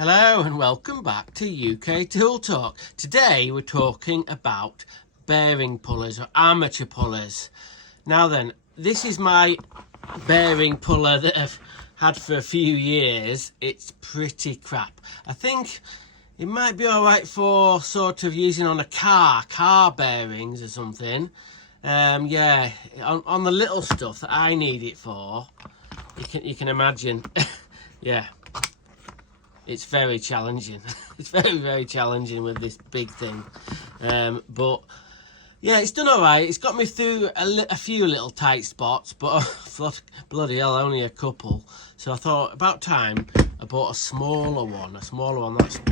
Hello and welcome back to UK Tool Talk. Today we're talking about bearing pullers or armature pullers. Now then, this is my bearing puller that I've had for a few years. It's pretty crap. I think it might be alright for sort of using on a car bearings or something. Yeah, on the little stuff that I need it for, you can imagine. Yeah. It's very challenging. It's very challenging with this big thing. But yeah, it's done all right. It's got me through a few little tight spots, but bloody hell, only a couple. So I thought about time I bought a smaller one that's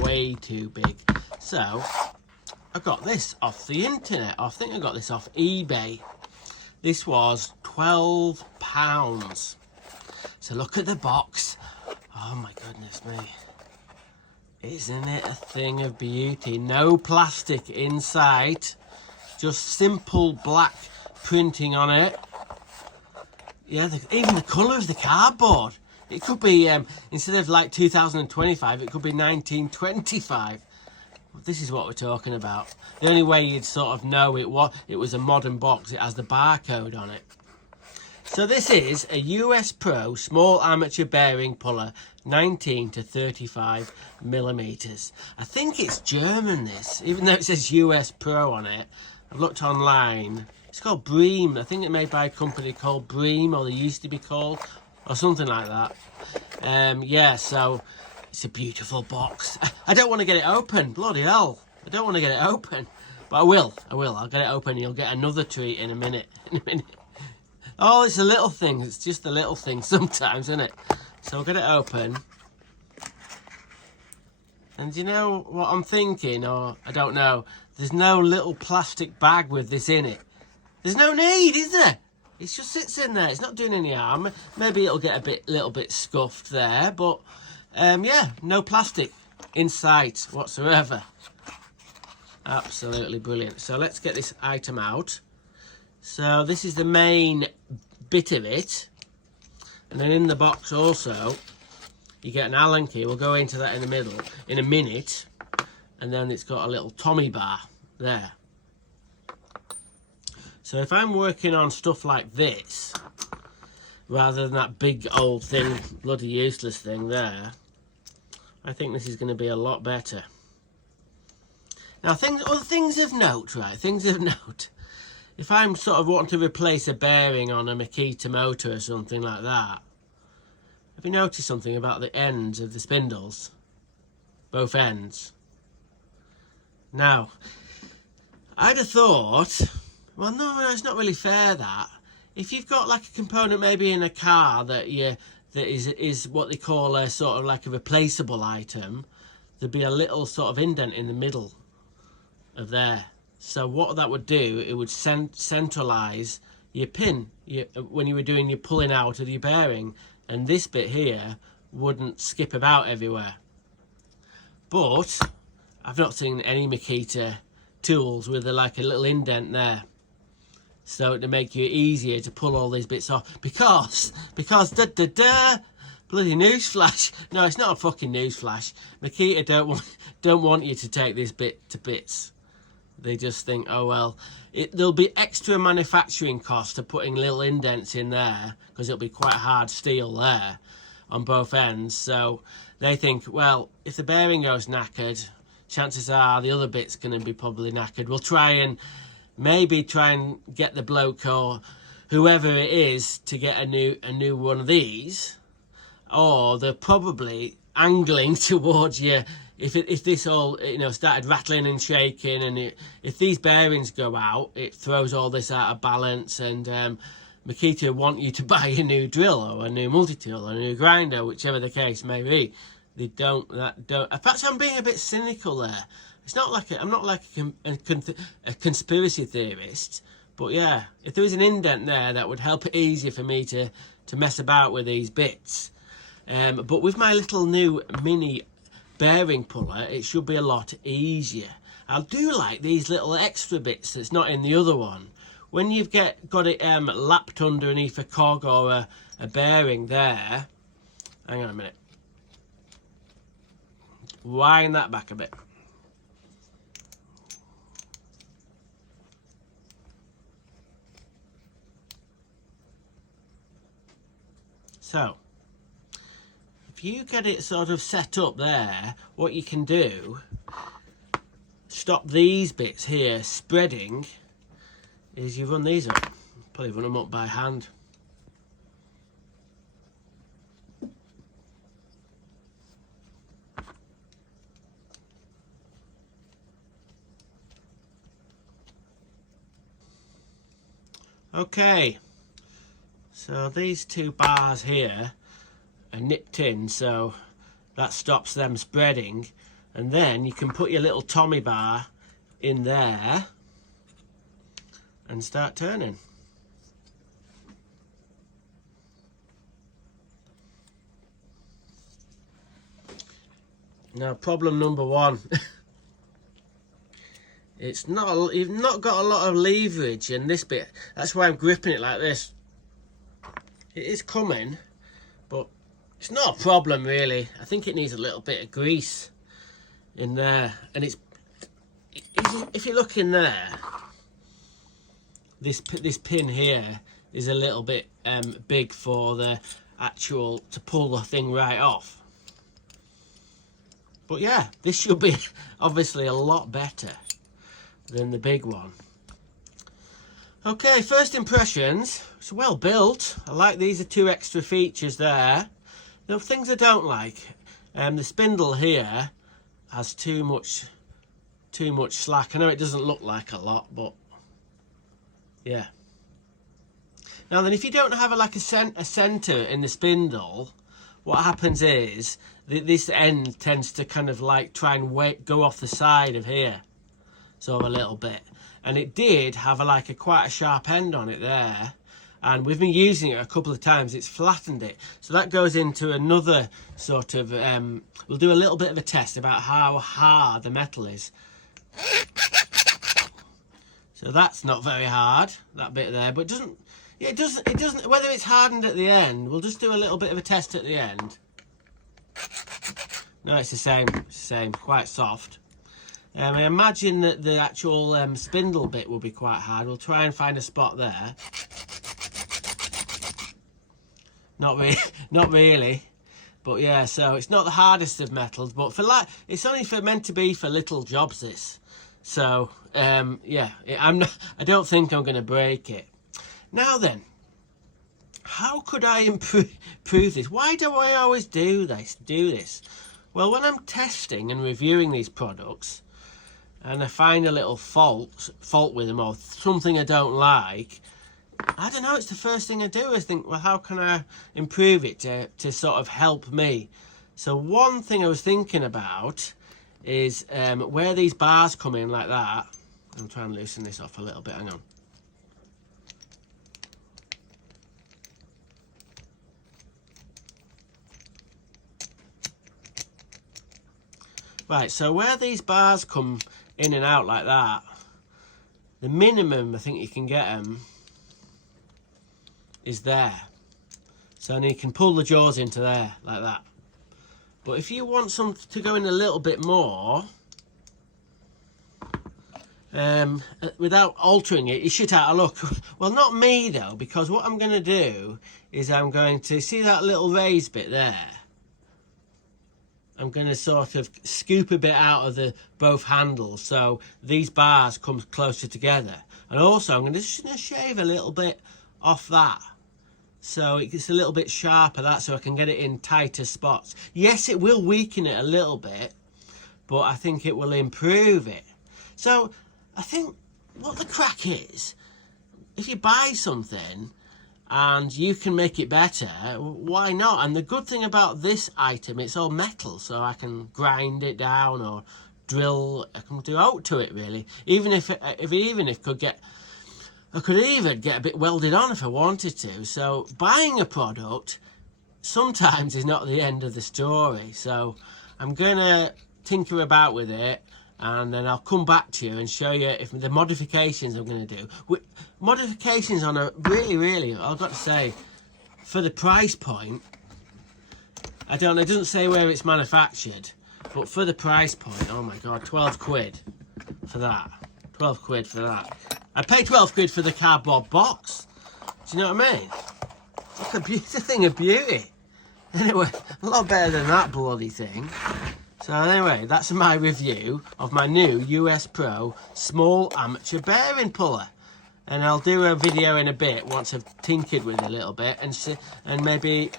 way too big. So I got this off the internet. I think I got this off eBay. This was £12. So look at the box. Oh my goodness me. Isn't it a thing of beauty? No plastic inside, just simple black printing on it. Yeah, even the colour of the cardboard. It could be, instead of like 2025, it could be 1925. This is what we're talking about. The only way you'd sort of know it was a modern box, it has the barcode on it. So this is a US Pro small armature bearing puller, 19 to 35 millimeters. I think it's German, this, even though it says US Pro on it. I've looked online. It's called Bream. I think it's made by a company called Bream, or they used to be called, or something like that. Yeah, so it's a beautiful box. I don't want to get it open. Bloody hell. I don't want to get it open. But I will. I'll get it open. You'll get another treat in a minute. Oh, it's a little thing. It's just a little thing sometimes, isn't it? So I'll get it open. And you know what I'm thinking? Or I don't know. There's no little plastic bag with this in it. There's no need, is there? It just sits in there. It's not doing any harm. Maybe it'll get a little bit scuffed there. But, yeah, no plastic in sight whatsoever. Absolutely brilliant. So let's get this item out. So this is the main bit of it, and then in the box also you get an Allen key. We'll go into that in the middle in a minute, and then it's got a little Tommy bar there. So if I'm working on stuff like this rather than that big old thing, bloody useless thing there, I think this is going to be a lot better. Now other things of note, right? Things of note. If I'm sort of wanting to replace a bearing on a Makita motor or something like that, have you noticed something about the ends of the spindles? Both ends. Now, I'd have thought, well, no, it's not really fair that. If you've got like a component maybe in a car that is what they call a sort of like a replaceable item, there'd be a little sort of indent in the middle of there. So what that would do, it would centralise your pin when you were doing your pulling out of your bearing, and this bit here wouldn't skip about everywhere. But I've not seen any Makita tools with like a little indent there, so to make it easier to pull all these bits off. Because bloody newsflash. No, it's not a fucking newsflash. Makita don't want you to take this bit to bits. They just think, oh well, there'll be extra manufacturing cost to putting little indents in there, because it'll be quite hard steel there on both ends. So they think, well, if the bearing goes knackered, chances are the other bit's going to be probably knackered. We'll try and get the bloke or whoever it is to get a new one of these, or they're probably angling towards you. If this all started rattling and shaking, and if these bearings go out, it throws all this out of balance, and Makita want you to buy a new drill or a new multi-tool or a new grinder, whichever the case may be. They don't. Perhaps I'm being a bit cynical there. It's not like I'm not like a conspiracy theorist, but yeah, if there was an indent there, that would help it easier for me to mess about with these bits. But with my little new mini bearing puller, it should be a lot easier. I do like these little extra bits that's not in the other one. When you've got it lapped underneath a cog or a bearing there, hang on a minute, wind that back a bit. So, if you get it sort of set up there, what you can do, stop these bits here spreading, is you run these up. Probably run them up by hand. Okay, so these two bars here are nipped in, so that stops them spreading, and then you can put your little Tommy bar in there and start turning. Now, problem number one. You've not got a lot of leverage in this bit. That's why I'm gripping it like this. It is coming, but it's not a problem really. I think it needs a little bit of grease in there. And if you look in there, this pin here is a little bit big for the actual, to pull the thing right off. But yeah, this should be obviously a lot better than the big one. Okay, first impressions. It's well built. I like these are two extra features there. The things I don't like, the spindle here has too much slack. I know it doesn't look like a lot, but yeah. Now then, if you don't have a center in the spindle, what happens is this end tends to kind of like try and go off the side of here. So a little bit, and it did have quite a sharp end on it there, and we've been using it a couple of times. It's flattened it, so that goes into another sort of we'll do a little bit of a test about how hard the metal is. So that's not very hard, that bit there, but it doesn't whether it's hardened at the end. We'll just do a little bit of a test at the end. No, it's the same, quite soft. I imagine that the actual spindle bit will be quite hard. We'll try and find a spot there. Not really. But yeah, so it's not the hardest of metals, but it's only meant to be for little jobs. This, so yeah, I don't think I'm going to break it. Now then, how could I improve this? Why do I always do this? Well, when I'm testing and reviewing these products, and I find a little fault with them or something I don't like, I don't know, it's the first thing I do is think, well, how can I improve it to sort of help me? So one thing I was thinking about is where these bars come in like that. I'm trying to loosen this off a little bit, hang on. Right, so where these bars come in and out like that, the minimum I think you can get them is there. So then you can pull the jaws into there like that. But if you want some to go in a little bit more, without altering it, you should have a look. Well, not me though, because what I'm going to do is I'm going to see that little raised bit there. I'm going to sort of scoop a bit out of both handles so these bars come closer together. And also I'm going to shave a little bit off that so it gets a little bit sharper, that, so I can get it in tighter spots. Yes, it will weaken it a little bit, but I think it will improve it. So I think what the crack is, if you buy something and you can make it better, why not? And the good thing about this item, it's all metal, so I can grind it down or drill. I can do out to it really. Even if I could even get a bit welded on if I wanted to. So buying a product sometimes is not the end of the story. So I'm gonna tinker about with it, and then I'll come back to you and show you if the modifications I'm going to do. Modifications on a really, I've got to say, for the price point, I don't know, it doesn't say where it's manufactured, But for the price point, oh my God, 12 quid for that. 12 quid for that. I pay 12 quid for the cardboard box. Do you know what I mean? It's a thing of beauty. Anyway, a lot better than that bloody thing. So anyway, that's my review of my new US Pro small amateur bearing puller. And I'll do a video in a bit once I've tinkered with it a little bit, and maybe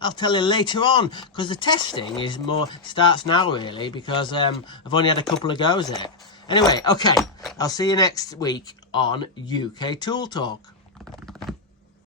I'll tell you later on, because the testing is starts now really, because I've only had a couple of goes at it. Anyway, okay, I'll see you next week on UK Tool Talk.